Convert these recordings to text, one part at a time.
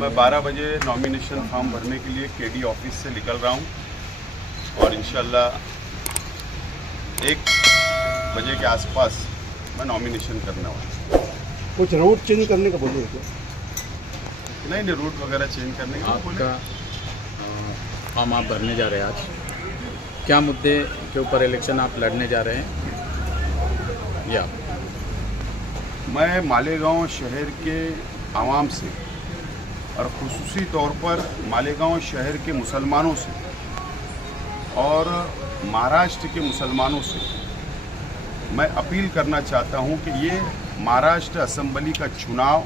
मैं 12 बजे nomination form भरने के लिए केडी ऑफिस से निकल रहा हूं और इंशाल्लाह 1 बजे के आसपास मैं नॉमिनेशन करने वाला हूं। कुछ रूट चेंज करने का बोले क्या? नहीं, रूट वगैरह चेंज करने का आपका फॉर्म आप भरने जा रहे हैं आज, क्या मुद्दे के ऊपर इलेक्शन आप लड़ने जा रहे हैं? या मैं मालेगांव शहर के आवाम से और खुसूसी तौर पर मालेगांव शहर के मुसलमानों से और महाराष्ट्र के मुसलमानों से मैं अपील करना चाहता हूं कि ये महाराष्ट्र असेंबली का चुनाव,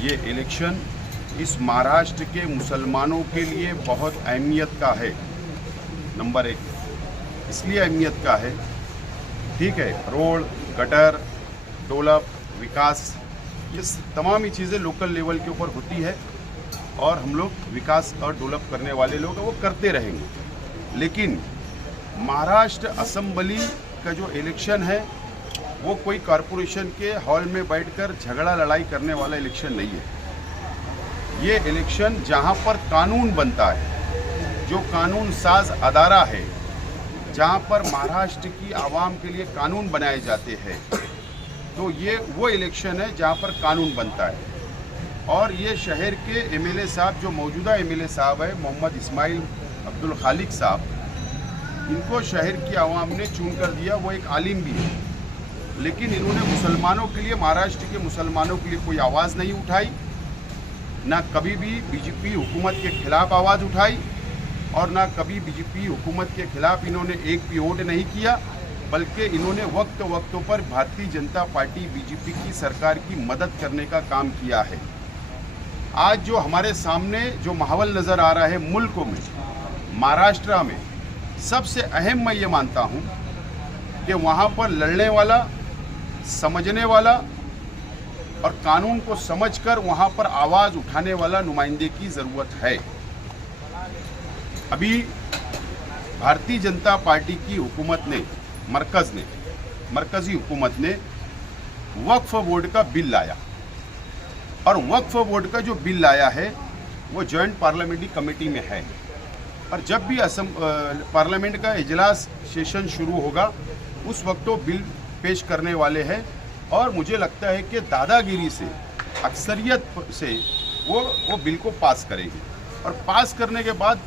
ये इलेक्शन इस महाराष्ट्र के मुसलमानों के लिए बहुत अहमियत का है। नंबर 1 इसलिए अहमियत का है, ठीक है, रोड, गटर, डेवलप, विकास, ये तमाम ही चीज़ें लोकल लेवल के ऊपर होती है और हम लोग विकास और डेवलप करने वाले लोग वो करते रहेंगे। लेकिन महाराष्ट्र असेंबली का जो इलेक्शन है वो कोई कॉरपोरेशन के हॉल में बैठकर झगड़ा लड़ाई करने वाला इलेक्शन नहीं है। ये इलेक्शन जहाँ पर कानून बनता है, जो कानून साज अदारा है, जहाँ पर महाराष्ट्र की आवाम के लिए कानून बनाए जाते हैं, तो ये वो इलेक्शन है जहाँ पर कानून बनता है। और ये शहर के एमएलए साहब, जो मौजूदा एमएलए साहब है मोहम्मद इस्माइल अब्दुल खालिक साहब, इनको शहर की आवाम ने चुन कर दिया। वो एक आलिम भी है, लेकिन इन्होंने मुसलमानों के लिए, महाराष्ट्र के मुसलमानों के लिए कोई आवाज़ नहीं उठाई, ना कभी भी बीजेपी हुकूमत के खिलाफ आवाज़ उठाई और ना कभी बीजेपी हुकूमत के खिलाफ इन्होंने एक भी वोट नहीं किया, बल्कि इन्होंने वक्त पर भारतीय जनता पार्टी बीजेपी की सरकार की मदद करने का काम किया है। आज जो हमारे सामने जो माहौल नज़र आ रहा है मुल्क में, महाराष्ट्र में, सबसे अहम मैं ये मानता हूँ कि वहाँ पर लड़ने वाला, समझने वाला और कानून को समझकर वहाँ पर आवाज़ उठाने वाला नुमाइंदे की ज़रूरत है। अभी भारतीय जनता पार्टी की हुकूमत ने, मरकज़ी हुकूमत ने वक्फ बोर्ड का बिल लाया और वक्फ बोर्ड का जो बिल लाया है वो जॉइंट पार्लियामेंट्री कमेटी में है और जब भी पार्लियामेंट का इजलास सेशन शुरू होगा उस वक्त वो बिल पेश करने वाले हैं और मुझे लगता है कि दादागिरी से, अक्सरियत से वो बिल को पास करेंगे और पास करने के बाद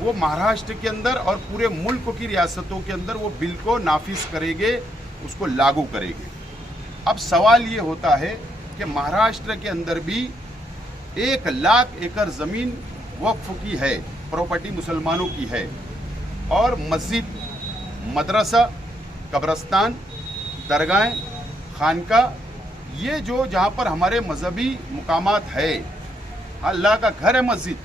वो महाराष्ट्र के अंदर और पूरे मुल्क की रियासतों के अंदर वो बिल को नाफिज करेंगे, उसको लागू करेंगे। अब सवाल ये होता है कि महाराष्ट्र के अंदर भी 1 लाख एकड़ ज़मीन वक्फ की है, प्रॉपर्टी मुसलमानों की है और मस्जिद, मदरसा, कब्रस्तान, दरगाहें, खानका, ये जो जहाँ पर हमारे मजहबी मुकामात है, अल्लाह का घर है मस्जिद,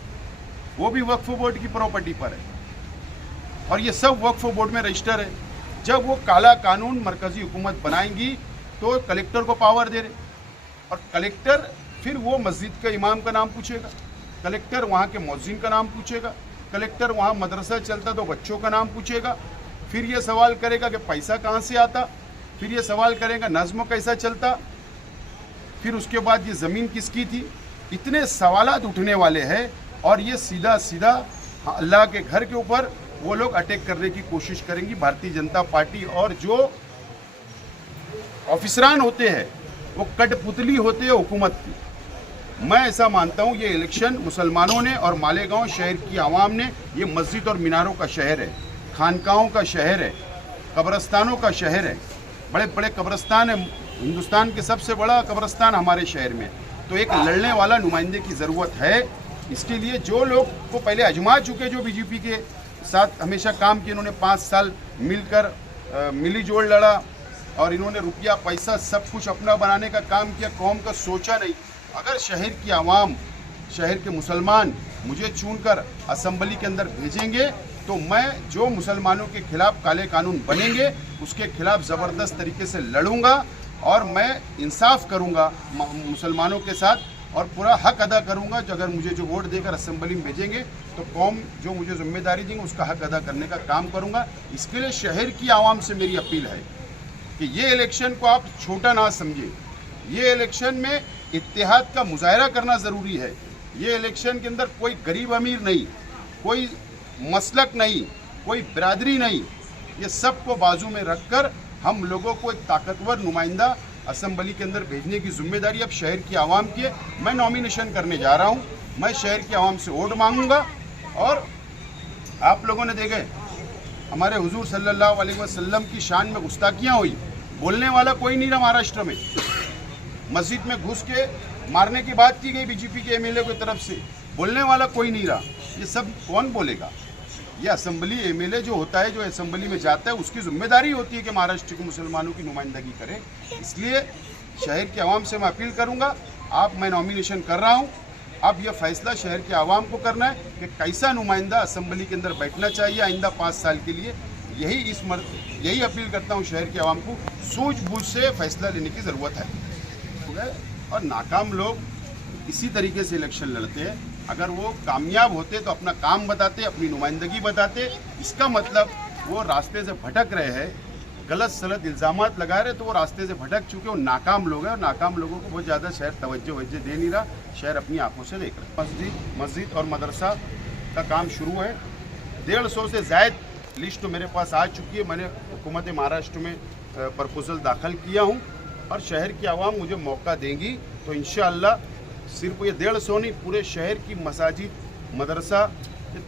वो भी वक्फ बोर्ड की प्रॉपर्टी पर है और ये सब वक्फ बोर्ड में रजिस्टर है। जब वो काला कानून मरकज़ी हुकूमत बनाएंगी तो कलेक्टर को पावर दे रहे और कलेक्टर फिर वो मस्जिद का इमाम का नाम पूछेगा, कलेक्टर वहाँ के मौज़िन का नाम पूछेगा, कलेक्टर वहाँ मदरसा चलता तो बच्चों का नाम पूछेगा, फिर ये सवाल करेगा कि पैसा कहाँ से आता, फिर ये सवाल करेगा नज़्म कैसा चलता, फिर उसके बाद ये ज़मीन किसकी थी। इतने सवालात उठने वाले हैं और ये सीधा अल्लाह के घर के ऊपर वो लोग अटैक करने की कोशिश करेंगी भारतीय जनता पार्टी। और जो ऑफिसरान होते हैं वो कठपुतली होते हैं हुकूमत की। मैं ऐसा मानता हूँ ये इलेक्शन मुसलमानों ने और मालेगांव शहर की आवाम ने, ये मस्जिद और मीनारों का शहर है, खानकाओं का शहर है, कब्रस्तानों का शहर है, बड़े बड़े कब्रस्तान है, हिंदुस्तान के सबसे बड़ा कब्रस्तान हमारे शहर में। तो एक लड़ने वाला नुमाइंदे की ज़रूरत है। इसके लिए जो लोग को पहले आजमा चुके, जो बीजेपी के साथ हमेशा काम किए, इन्होंने 5 साल मिलकर मिली जोड़ लड़ा और इन्होंने रुपया पैसा सब कुछ अपना बनाने का काम किया, कौम का सोचा नहीं। अगर शहर की आवाम, शहर के मुसलमान मुझे चुनकर असेंबली के अंदर भेजेंगे तो मैं जो मुसलमानों के खिलाफ काले कानून बनेंगे उसके खिलाफ ज़बरदस्त तरीके से लड़ूंगा और मैं इंसाफ करूंगा मुसलमानों के साथ और पूरा हक अदा करूंगा। जो अगर मुझे जो वोट देकर असेंबली में भेजेंगे तो कौम जो मुझे जिम्मेदारी देंगे उसका हक अदा करने का काम करूंगा। इसके लिए शहर की आवाम से मेरी अपील है कि ये इलेक्शन को आप छोटा ना समझे। ये इलेक्शन में इत्तेहाद का मुजाहरा करना ज़रूरी है। ये इलेक्शन के अंदर कोई गरीब अमीर नहीं, कोई मसलक नहीं, कोई बिरादरी नहीं, ये सबको बाजू में रखकर हम लोगों को एक ताकतवर नुमाइंदा असम्बली के अंदर भेजने की जिम्मेदारी अब शहर की आवाम की है। मैं नॉमिनेशन करने जा रहा हूँ, मैं शहर की आवाम से वोट मांगूंगा। और आप लोगों ने देखे हमारे हुजूर सल्लल्लाहु अलैहि वसल्लम की शान में गुस्ताखियाँ हुई, बोलने वाला कोई नहीं रहा महाराष्ट्र में। मस्जिद में घुस के मारने की बात की गई बीजेपी के एमएलए की तरफ से, बोलने वाला कोई नहीं रहा। ये सब कौन बोलेगा? ये असम्बली एमएलए जो होता है, जो असम्बली में जाता है, उसकी जिम्मेदारी होती है कि महाराष्ट्र के मुसलमानों की नुमाइंदगी करे। इसलिए शहर के आवाम से मैं अपील करूंगा, मैं नॉमिनेशन कर रहा हूं। अब यह फैसला शहर के आवाम को करना है कि कैसा नुमाइंदा असम्बली के अंदर बैठना चाहिए आइंदा 5 साल के लिए। यही अपील करता हूं शहर के आवाम को, सूझबूझ से फैसला लेने की ज़रूरत है। और नाकाम लोग इसी तरीके से इलेक्शन लड़ते हैं। अगर वो कामयाब होते तो अपना काम बताते, अपनी नुमाइंदगी बताते। इसका मतलब वो रास्ते से भटक रहे हैं, गलत सलत इल्ज़ामात लगा रहे, तो वो रास्ते से भटक चुके, वो नाकाम लोग हैं। और नाकाम लोगों को बहुत ज़्यादा शहर तवज्जो दे नहीं रहा, शहर अपनी आंखों से देख रहा है। मस्जिद और मदरसा का काम शुरू है। 150 से ज़ायद लिस्ट तो मेरे पास आ चुकी है। मैंने हुकूमत महाराष्ट्र में प्रपोजल दाखिल किया हूँ और शहर की आवाम मुझे मौका देंगी तो इंशाअल्लाह सिर्फ ये 150 नहीं, पूरे शहर की मसाजिद, मदरसा,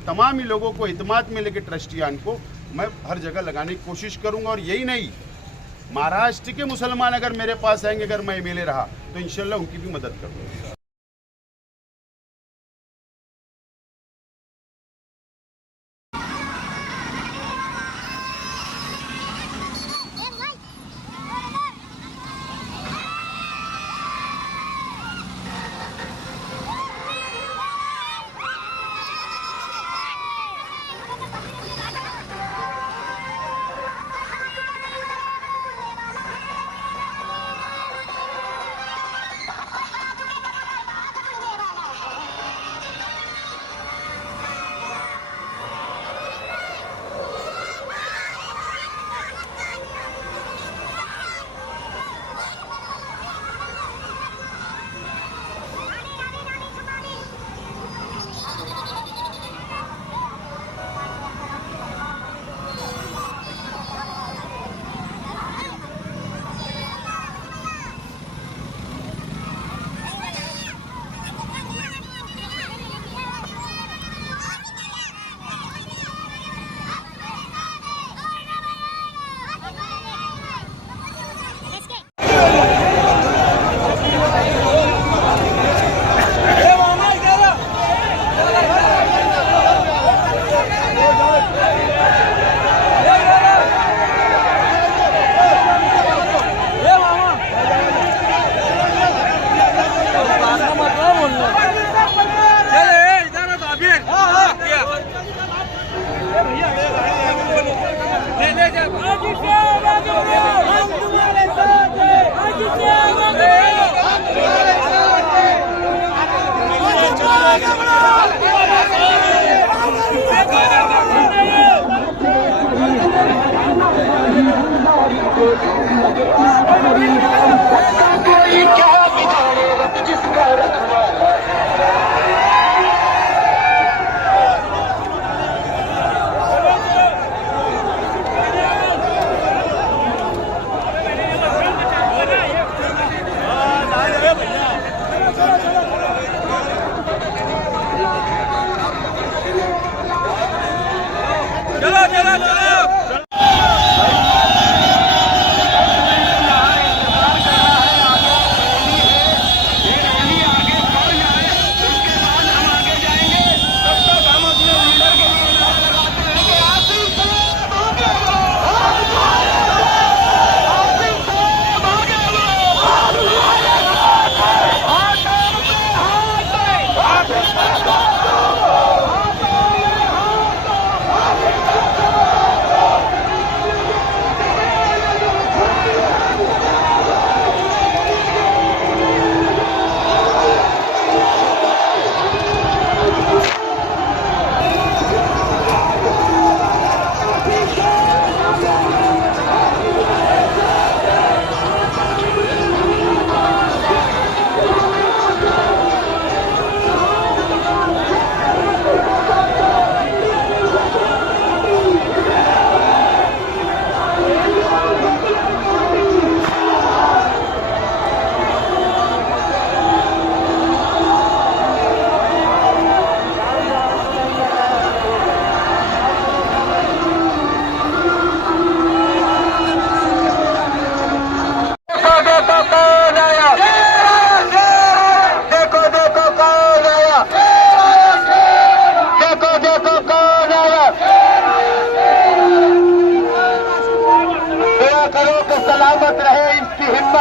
तमाम ही लोगों को इत्मीनान में लेके ट्रस्टियान को मैं हर जगह लगाने की कोशिश करूंगा। और यही नहीं, महाराष्ट्र के मुसलमान अगर मेरे पास आएंगे, अगर मैं एमएलए रहा तो इंशाअल्लाह उनकी भी मदद करूँगा।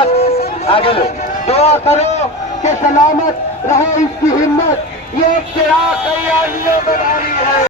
साथ आगे लो। दुआ करो कि सलामत रहे इसकी हिम्मत। ये चिराग तैयारियों में डाली है।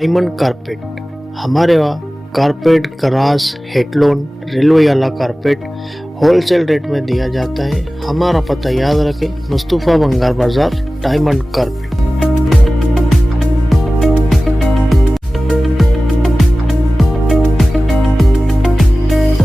डायमंड कारपेट, हमारे वहाँ कारपेट, ग्रास, हेडलोन, रेलवे वाला कारपेट होलसेल रेट में दिया जाता है। हमारा पता याद रखें, मुस्तफ़ा बंगार बाजार, डायमंड कारपेट।